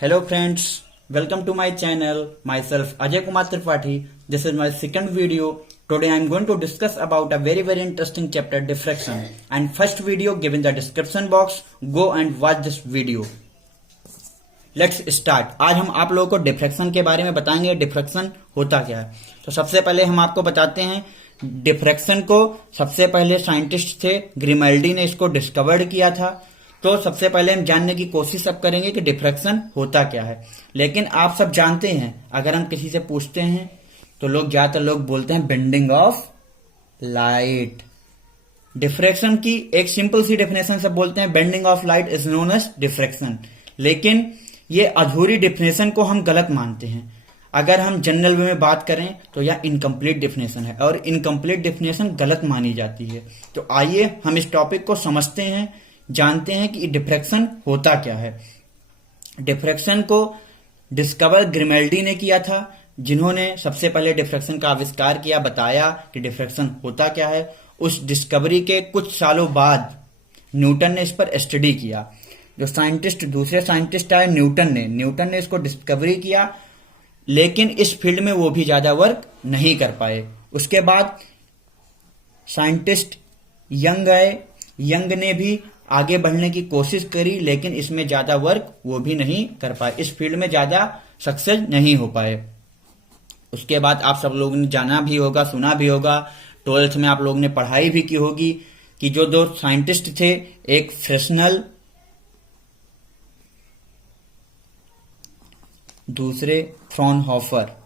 Hello friends, welcome to my channel. Myself Ajay Kumar Tripathi. This is my second video. Today I am going to discuss about a very interesting chapter, diffraction. And first video given the description box. Go and watch this video. Let's start. आज हम आप लोगों को diffraction के बारे में बताएंगे। Diffraction होता क्या है। तो सबसे पहले हम आपको बताते हैं डिफ्रैक्शन को सबसे पहले साइंटिस्ट थे ग्रिमाल्डी ने इसको डिस्कवर्ड किया था। तो सबसे पहले हम जानने की कोशिश अब करेंगे कि डिफ्रैक्शन होता क्या है। लेकिन आप सब जानते हैं, अगर हम किसी से पूछते हैं तो ज्यादातर लोग बोलते हैं बेंडिंग ऑफ लाइट। डिफ्रैक्शन की एक सिंपल सी डेफिनेशन से बोलते हैं bending of light is known as diffraction. लेकिन ये अधूरी डेफिनेशन को हम गलत मानते हैं। अगर हम जनरल वे में बात करें तो यह इनकम्प्लीट डेफिनेशन है और इनकम्प्लीट डेफिनेशन गलत मानी जाती है। तो आइए हम इस टॉपिक को समझते हैं, जानते हैं कि डिफ्रैक्शन होता क्या है। डिफ्रैक्शन को डिस्कवर ग्रिमाल्डी ने किया था, जिन्होंने सबसे पहले डिफ्रैक्शन का आविष्कार किया, बताया कि डिफ्रैक्शन होता क्या है। उस डिस्कवरी के कुछ सालों बाद न्यूटन ने इस पर स्टडी किया। जो साइंटिस्ट दूसरे साइंटिस्ट आए न्यूटन ने इसको डिस्कवरी किया, लेकिन इस फील्ड में वो भी ज्यादा वर्क नहीं कर पाए। उसके बाद साइंटिस्ट यंग आए, यंग ने भी आगे बढ़ने की कोशिश करी, लेकिन इसमें ज्यादा वर्क वो भी नहीं कर पाए, इस फील्ड में ज्यादा सक्सेस नहीं हो पाए। उसके बाद आप सब लोगों ने जाना भी होगा, सुना भी होगा, 12th में आप लोगों ने पढ़ाई भी की होगी कि जो दो साइंटिस्ट थे, एक फ्रेस्नेल दूसरे फ्रॉनहोफर,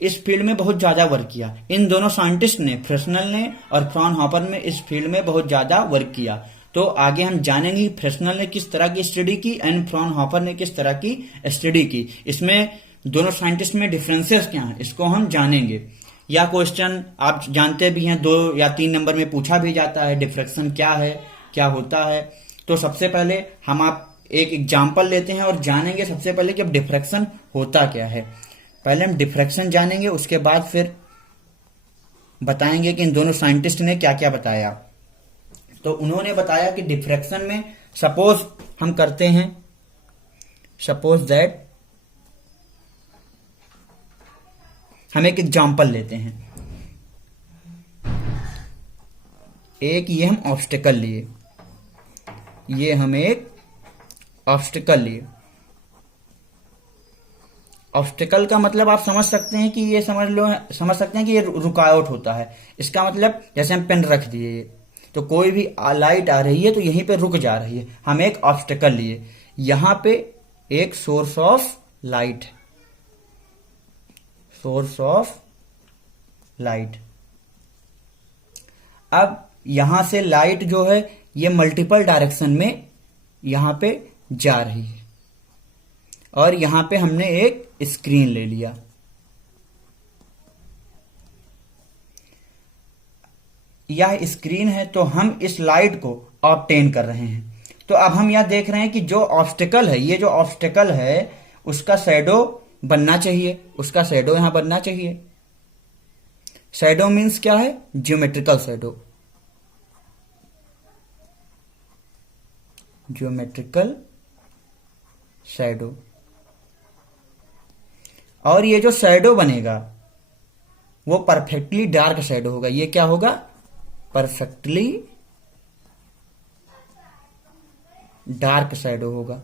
इस फील्ड में बहुत ज्यादा वर्क किया। इन दोनों साइंटिस्ट ने, फ्रेस्नेल ने और फ्रॉनहोफर ने, इस फील्ड में बहुत ज्यादा वर्क किया। तो आगे हम जानेंगे फ्रेस्नेल ने किस तरह की स्टडी की एंड फ्रॉनहोफर ने किस तरह की स्टडी की। इसमें दोनों साइंटिस्ट में डिफरेंसेस क्या हैं, इसको हम जानेंगे। यह क्वेश्चन आप जानते भी हैं, 2 या 3 नंबर में पूछा भी जाता है, डिफ्रैक्शन क्या है, क्या होता है। तो सबसे पहले हम आप एक एग्जाम्पल लेते हैं और जानेंगे सबसे पहले कि अब डिफ्रैक्शन होता क्या है। पहले हम डिफ्रैक्शन जानेंगे, उसके बाद फिर बताएंगे कि इन दोनों साइंटिस्ट ने क्या क्या बताया। तो उन्होंने बताया कि डिफ्रैक्शन में सपोज हम करते हैं, सपोज दैट हम एक एग्जाम्पल लेते हैं। एक ये हम ऑब्स्टेकल लिए, ये हम एक ऑब्स्टेकल लिए। ऑब्स्टेकल का मतलब आप समझ सकते हैं कि ये समझ सकते हैं कि ये रुकावट होता है। इसका मतलब जैसे हम पेन रख दिए, तो कोई भी लाइट आ रही है तो यहीं पे रुक जा रही है। हम एक ऑब्स्टेकल लिए, यहां पे एक source of light, source of light. अब यहां से लाइट जो है ये मल्टीपल डायरेक्शन में यहां पे जा रही है और यहां पे हमने एक स्क्रीन ले लिया। यह स्क्रीन है, तो हम इस लाइट को ऑब्टेन कर रहे हैं। तो अब हम यह देख रहे हैं कि जो ऑब्स्टेकल है, ये जो ऑब्स्टेकल है उसका शैडो बनना चाहिए, उसका शैडो यहां बनना चाहिए। शैडो मीन्स क्या है? Geometrical shadow, geometrical shadow. और ये जो शैडो बनेगा वो परफेक्टली डार्क शैडो होगा। ये क्या होगा? परफेक्टली डार्क शैडो होगा।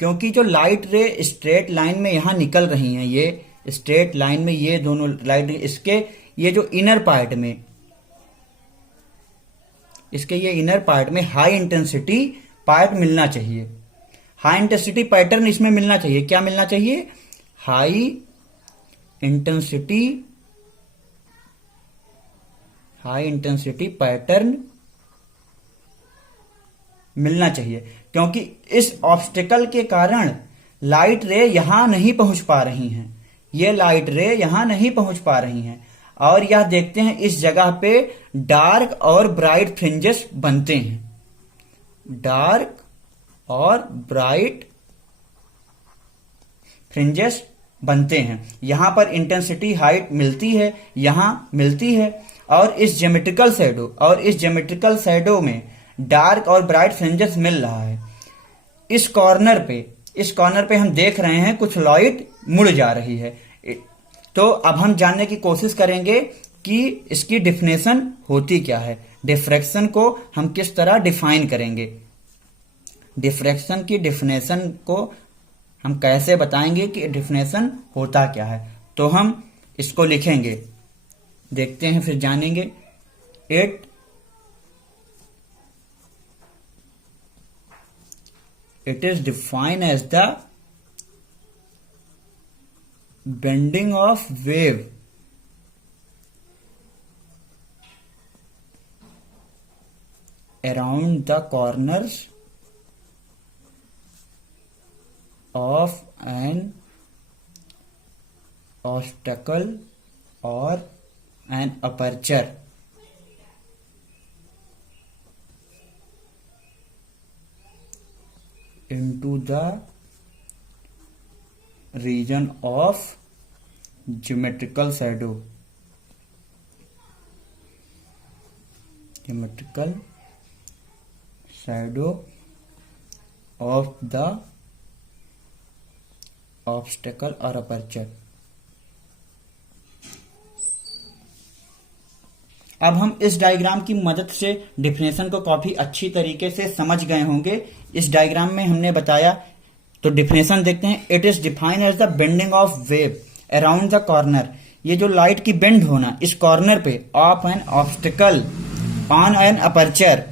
क्योंकि जो लाइट रे स्ट्रेट लाइन में यहां निकल रही हैं, ये स्ट्रेट लाइन में ये दोनों लाइट, इसके ये जो इनर पार्ट में, इसके ये इनर पार्ट में हाई इंटेंसिटी पार्ट मिलना चाहिए। हाई इंटेंसिटी पैटर्न इसमें मिलना चाहिए। क्या मिलना चाहिए? हाई इंटेंसिटी पैटर्न मिलना चाहिए। क्योंकि इस ऑब्स्टेकल के कारण लाइट रे यहां नहीं पहुंच पा रही हैं, ये लाइट रे यहां नहीं पहुंच पा रही हैं। और यह देखते हैं इस जगह पे डार्क और ब्राइट फ्रिंजेस बनते हैं, डार्क और ब्राइट फ्रिंजेस बनते हैं। यहां पर इंटेंसिटी हाइट मिलती है, यहां मिलती है, और इस ज्योमेट्रिकल शैडो में डार्क और ब्राइट फ्रिंजेस मिल रहा है। इस कॉर्नर पे हम देख रहे हैं कुछ लाइट मुड़ जा रही है। तो अब हम जानने की कोशिश करेंगे कि इसकी डिफिनेशन होती क्या है, डिफ्रैक्शन को हम किस तरह डिफाइन करेंगे, डिफ्रैक्शन की डिफिनेशन को हम कैसे बताएंगे कि डिफिनेशन होता क्या है। तो हम इसको लिखेंगे, देखते हैं फिर जानेंगे। It is defined as the bending of wave around the corners of an obstacle or an aperture into the region of geometrical shadow of the obstacle or aperture। अब हम इस डायग्राम की मदद से डिफिनेशन को काफी अच्छी तरीके से समझ गए होंगे। इस डायग्राम में हमने बताया, तो डिफिनेशन देखते हैं। It is defined as the bending of wave around the corner. ये जो लाइट की बेंड होना इस कॉर्नर पे of an obstacle on an aperture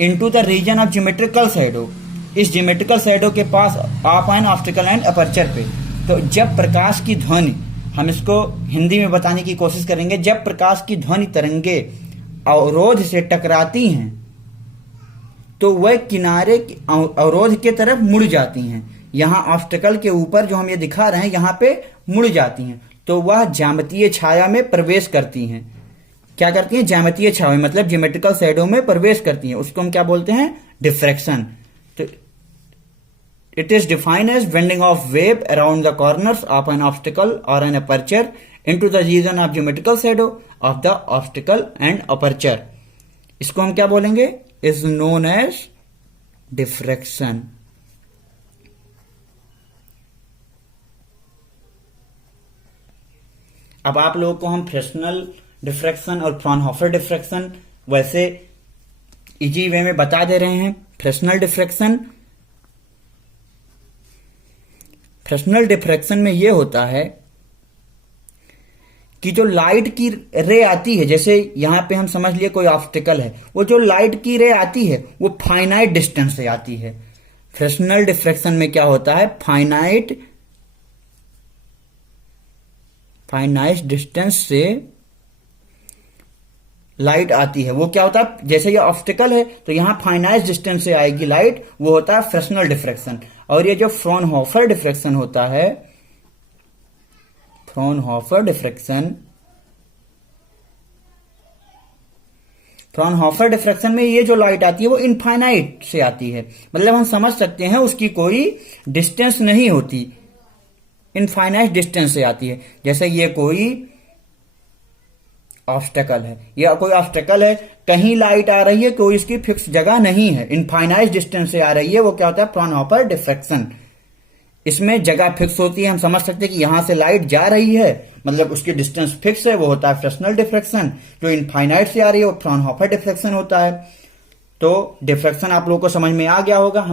into the region of geometrical shadow, इस ज्योमेट्रिकल शैडो के पास of an obstacle and aperture पे। तो जब प्रकाश की ध्वनि, हम इसको हिंदी में बताने की कोशिश करेंगे, जब प्रकाश की ध्वनि तरंगे अवरोध से टकराती हैं तो वह किनारे अवरोध के तरफ मुड़ जाती हैं। यहां ऑब्स्टिकल के ऊपर जो हम ये दिखा रहे हैं यहां पे मुड़ जाती हैं, तो वह ज्यामितीय छाया में प्रवेश करती हैं। क्या करती हैं? ज्यामितीय छाया, मतलब ज्योमेट्रिकल शैडो में प्रवेश करती हैं। उसको हम क्या बोलते हैं? डिफ्रैक्शन। तो it is defined as bending of wave around the corners of an obstacle और an aperture into the region of geometrical shadow of the obstacle and aperture. इसको हम क्या बोलेंगे? Is known as diffraction. अब आप लोगों को हम फ्रेस्नेल डिफ्रैक्शन और फ्रॉनहोफर डिफ्रैक्शन वैसे इजी वे में बता दे रहे हैं। फ्रेस्नेल डिफ्रैक्शन में यह होता है कि जो लाइट की रे आती है, जैसे यहां पे हम समझ लिए कोई ऑब्स्टिकल है, वो जो लाइट की रे आती है वो फाइनाइट डिस्टेंस से आती है। फ्रेस्नेल डिफ्रैक्शन में क्या होता है? फाइनाइट डिस्टेंस से लाइट आती है। वो क्या होता है? जैसे ये ऑब्स्टिकल है तो यहां फाइनाइट डिस्टेंस से आएगी लाइट, वो होता है फ्रेस्नेल डिफ्रैक्शन। और ये जो फ्रॉनहोफर डिफ्रैक्शन होता है, फ्रॉनहोफर डिफ्रैक्शन में ये जो लाइट आती है वो इनफाइनाइट से आती है। मतलब हम समझ सकते हैं उसकी कोई डिस्टेंस नहीं होती, इनफाइनाइट डिस्टेंस से आती है। जैसे ये कोई ऑब्स्टिकल है, या कोई ऑब्स्टिकल है, कहीं लाइट आ रही है, कोई इसकी फिक्स जगह नहीं है, इनफाइनाइट डिस्टेंस से आ रही है, वो क्या होता है? Fraunhofer diffraction. इसमें जगह फिक्स होती है, हम समझ सकते हैं कि यहां से लाइट जा रही है, मतलब उसकी डिस्टेंस फिक्स है, वो होता है फ्रेस्नेल डिफ्रैक्शन। जो इनफाइनाइट से आ रही है वो फ्रॉनहोफर डिफ्रैक्शन होता है। तो डिफ्रैक्शन आप लोगों को समझ में आ गया होगा। हम